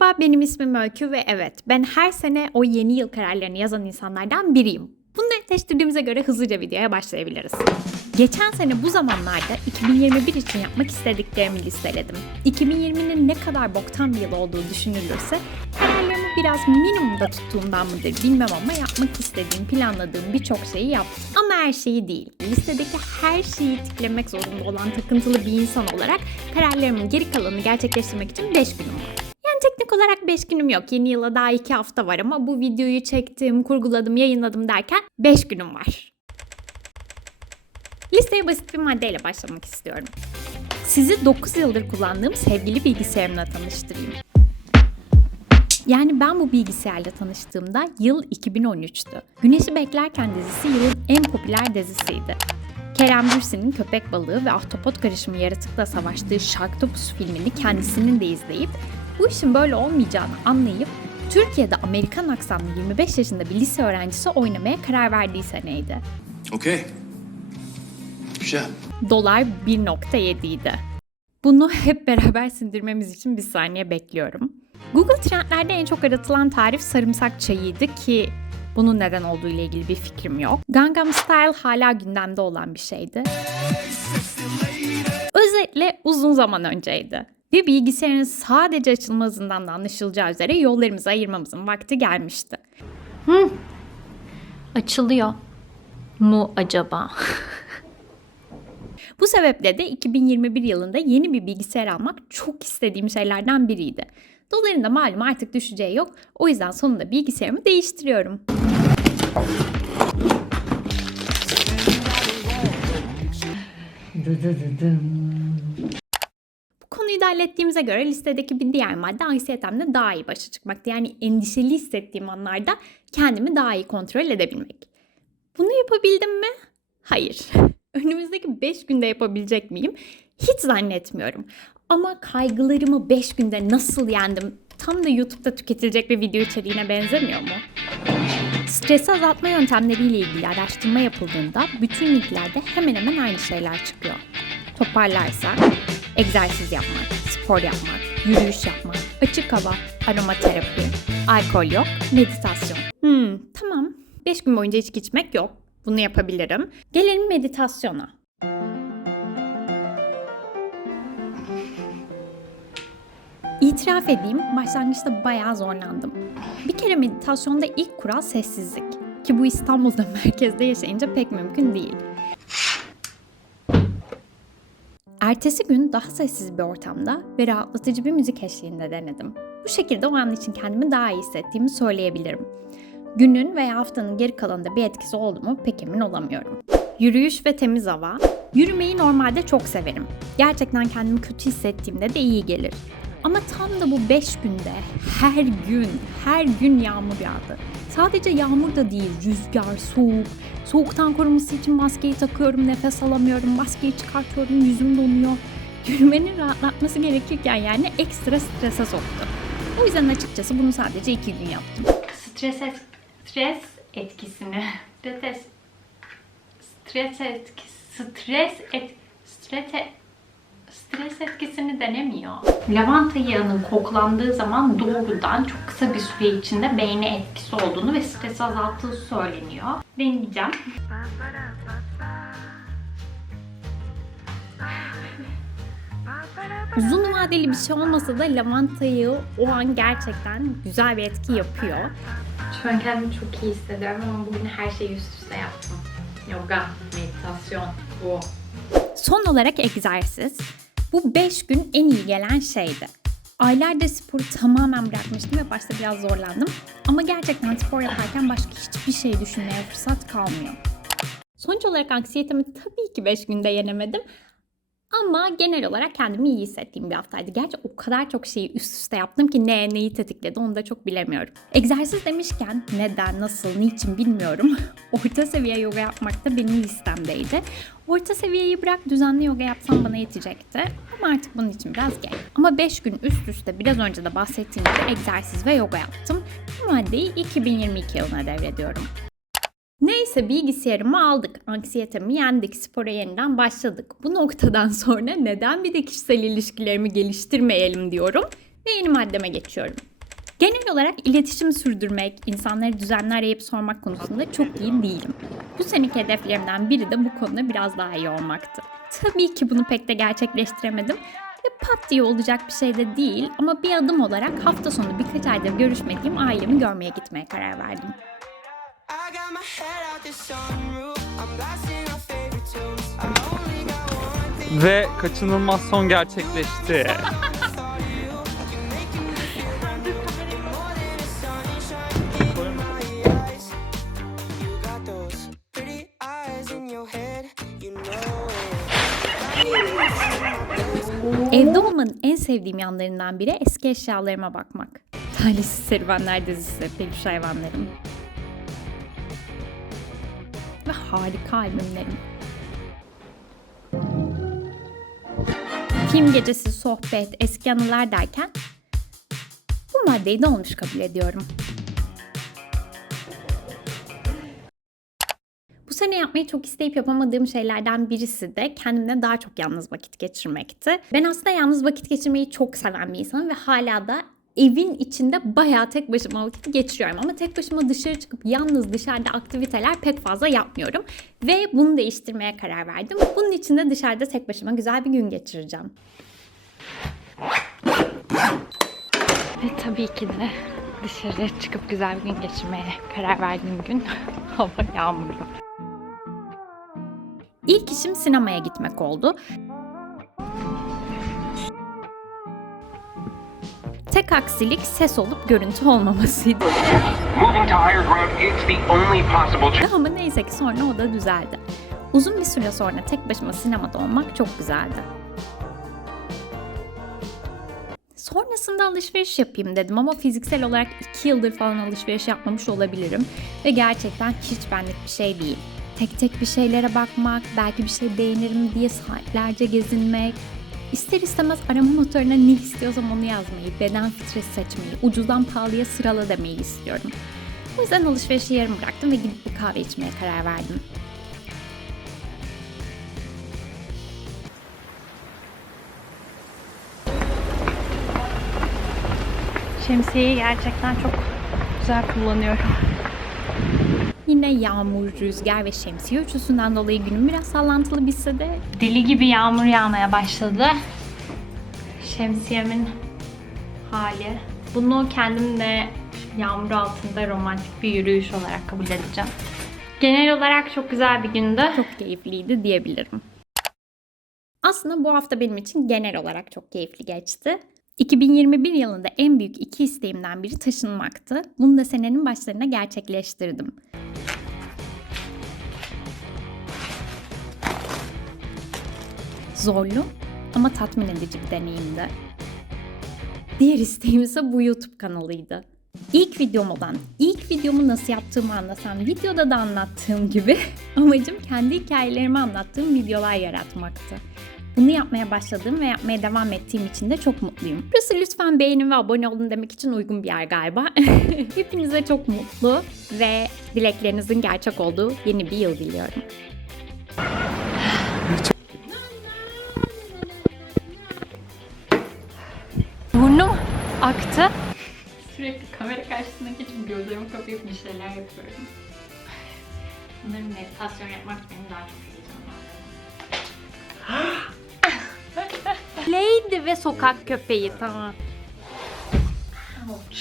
Merhaba benim ismim Öykü ve evet ben her sene o yeni yıl kararlarını yazan insanlardan biriyim. Bunu netleştirdiğimize göre hızlıca videoya başlayabiliriz. Geçen sene bu zamanlarda 2021 için yapmak istediklerimi listeledim. 2020'nin ne kadar boktan bir yıl olduğu düşünülürse kararlarımı biraz minimumda tuttuğumdan mıdır bilmem ama yapmak istediğim, planladığım birçok şeyi yaptım. Ama her şeyi değil. Listedeki her şeyi tiklemek zorunda olan takıntılı bir insan olarak kararlarımın geri kalanını gerçekleştirmek için 5 günüm var. Teknik olarak 5 günüm yok. Yeni yıla daha 2 hafta var ama bu videoyu çektim, kurguladım, yayınladım derken 5 günüm var. Listeye basit bir maddeyle başlamak istiyorum. Sizi 9 yıldır kullandığım sevgili bilgisayarımla tanıştırayım. Yani ben bu bilgisayarla tanıştığımda yıl 2013'tü. Güneşi Beklerken dizisi yılın en popüler dizisiydi. Kerem Bürsin'in köpek balığı ve ahtapot karışımı yaratıkla savaştığı Sharktopus filmini kendisinin de izleyip bu işin böyle olmayacağını anlayıp Türkiye'de Amerikan aksanlı 25 yaşında bir lise öğrencisi oynamaya karar verdiği seneydi. Okay. Güzel. Dolar 1.7 idi. Bunu hep beraber sindirmemiz için bir saniye bekliyorum. Google Trendler'de en çok aratılan tarif sarımsak çayıydı ki bunun neden olduğu ile ilgili bir fikrim yok. Gangnam Style hala gündemde olan bir şeydi. Özetle uzun zaman önceydi. Ve bilgisayarın sadece açılma hızından da anlaşılacağı üzere yollarımızı ayırmamızın vakti gelmişti. Açılıyor mu acaba? Bu sebeple de 2021 yılında yeni bir bilgisayar almak çok istediğim şeylerden biriydi. Doların da malum artık düşeceği yok. O yüzden sonunda bilgisayarımı değiştiriyorum. Konuyu da hallettiğimize göre listedeki bir diğer madde anksiyetemle daha iyi başa çıkmaktı. Yani endişeli hissettiğim anlarda kendimi daha iyi kontrol edebilmek. Bunu yapabildim mi? Hayır. Önümüzdeki 5 günde yapabilecek miyim? Hiç zannetmiyorum. Ama kaygılarımı 5 günde nasıl yendim? Tam da YouTube'da tüketilecek bir video içeriğine benzemiyor mu? Stresi azaltma yöntemleriyle ilgili araştırma yapıldığında bütün linklerde hemen hemen aynı şeyler çıkıyor. Toparlarsak, egzersiz yapmak, spor yapmak, yürüyüş yapmak, açık hava, aromaterapi, alkol yok, meditasyon. Hmm, tamam. 5 gün boyunca içki içmek yok. Bunu yapabilirim. Gelelim meditasyona. İtiraf edeyim, başlangıçta bayağı zorlandım. Bir kere meditasyonda ilk kural sessizlik. Ki bu İstanbul'da merkezde yaşayınca pek mümkün değil. Ertesi gün daha sessiz bir ortamda ve rahatlatıcı bir müzik eşliğinde denedim. Bu şekilde o an için kendimi daha iyi hissettiğimi söyleyebilirim. Günün veya haftanın geri kalanında bir etkisi oldu mu pek emin olamıyorum. Yürüyüş ve temiz hava. Yürümeyi normalde çok severim. Gerçekten kendimi kötü hissettiğimde de iyi gelir. Ama tam da bu 5 günde her gün, her gün yağmur yağdı. Sadece yağmur da değil, rüzgar, soğuk. Soğuktan koruması için maskeyi takıyorum, nefes alamıyorum, maskeyi çıkartıyorum, yüzüm donuyor. Yürümenin rahatlatması gerekirken yani ekstra strese soktu. O yüzden açıkçası bunu sadece 2 gün yaptım. Stres, et- stres etkisini. Stres, stres etkisi, stres et, stres, et- stres etkisini denemiyor. Lavanta yağının koklandığı zaman doğrudan çok kısa bir süre içinde beyne etkisi olduğunu ve stresi azalttığı söyleniyor. Deneyeceğim. Uzun vadeli bir şey olmasa da lavanta yağı o an gerçekten güzel bir etki yapıyor. Şu an kendimi çok iyi hissediyorum ama bugün her şeyi üst üste yaptım. Yoga, meditasyon, bu. Son olarak egzersiz. Bu 5 gün en iyi gelen şeydi. Aylardır sporu tamamen bırakmıştım ve başta biraz zorlandım. Ama gerçekten spor yaparken başka hiçbir şey düşünmeye fırsat kalmıyor. Sonuç olarak anksiyetemi tabii ki 5 günde yenemedim. Ama genel olarak kendimi iyi hissettiğim bir haftaydı. Gerçi o kadar çok şeyi üst üste yaptım ki ne neyi tetikledi onu da çok bilemiyorum. Egzersiz demişken neden, nasıl, niçin bilmiyorum. Orta seviye yoga yapmak da benim listemdeydi. Orta seviyeyi bırak düzenli yoga yapsam bana yetecekti. Ama artık bunun için biraz geç. Ama 5 gün üst üste biraz önce de bahsettiğim gibi egzersiz ve yoga yaptım. Bu maddeyi 2022 yılına devrediyorum. Neyse bilgisayarımı aldık, anksiyetemi yendik, spora yeniden başladık. Bu noktadan sonra neden bir de kişisel ilişkilerimi geliştirmeyelim diyorum Ve yeni maddeme geçiyorum. Genel olarak iletişim sürdürmek, insanları düzenli arayıp sormak konusunda çok iyi değilim. Bu seneki hedeflerimden biri de bu konuda biraz daha iyi olmaktı. Tabii ki bunu pek de gerçekleştiremedim ve pat diye olacak bir şey de değil ama bir adım olarak hafta sonu birkaç aydır görüşmediğim ailemi görmeye gitmeye karar verdim. Ve kaçınılmaz son gerçekleşti. Evde olmanın en sevdiğim yanlarından biri eski eşyalarıma bakmak. Talihsiz Serüvenler dizisi, peluş hayvanlarım. Harika albümlerim. Film gecesi, sohbet, eski anılar derken bu maddeyi de olmuş kabul ediyorum. Bu sene yapmayı çok isteyip yapamadığım şeylerden birisi de kendimle daha çok yalnız vakit geçirmekti. Ben aslında yalnız vakit geçirmeyi çok seven bir insanım ve hala da evin içinde bayağı tek başıma vakit geçiriyorum. Ama tek başıma dışarı çıkıp yalnız dışarıda aktiviteler pek fazla yapmıyorum. Ve bunu değiştirmeye karar verdim. Bunun için de dışarıda tek başıma güzel bir gün geçireceğim. Ve tabii ki de dışarı çıkıp güzel bir gün geçirmeye karar verdiğim gün hava yağmurlu. İlk işim sinemaya gitmek oldu. Tek aksilik ses olup görüntü olmamasıydı. Ama neyse ki sonra o da düzeldi. Uzun bir süre sonra tek başıma sinemada olmak çok güzeldi. Sonrasında alışveriş yapayım dedim ama fiziksel olarak 2 yıldır falan alışveriş yapmamış olabilirim. Ve gerçekten hiç benlik bir şey değil. Tek tek bir şeylere bakmak, belki bir şey beğenirim diye saatlerce gezinmek. İster istemez arama motoruna ne istiyorsam onu yazmayı, beden filtresi seçmeyi, ucuzdan pahalıya sırala demeyi istiyorum. O yüzden alışverişi yarım bıraktım ve gidip bir kahve içmeye karar verdim. Şemsiyeyi gerçekten çok güzel kullanıyorum. Yine yağmur, rüzgar ve şemsiye ölçüsünden dolayı günüm biraz sallantılı bitse de Deli gibi yağmur yağmaya başladı. Şemsiyemin hali. Bunu kendimle yağmur altında romantik bir yürüyüş olarak kabul edeceğim. Genel olarak çok güzel bir gündü. çok keyifliydi diyebilirim. Aslında bu hafta benim için genel olarak çok keyifli geçti. 2021 yılında en büyük iki isteğimden biri taşınmaktı. Bunu da senenin başlarına gerçekleştirdim. Zorlu ama tatmin edici bir deneyimdi. Diğer isteğim ise bu YouTube kanalıydı. İlk videom olan, ilk videomu nasıl yaptığımı anlasam, videoda da anlattığım gibi amacım kendi hikayelerimi anlattığım videolar yaratmaktı. Bunu yapmaya başladığım ve yapmaya devam ettiğim için de çok mutluyum. Burası lütfen beğenin ve abone olun demek için uygun bir yer galiba. Hepinize çok mutlu ve dileklerinizin gerçek olduğu yeni bir yıl diliyorum. Aktı. Sürekli kamera karşısına geçip gözlerimi kapayıp bir şeyler yapıyorum. Sanırım meditasyon yapmak beni daha çok heyecanlandırıyor. Lady ve sokak köpeği tamam. Ouch.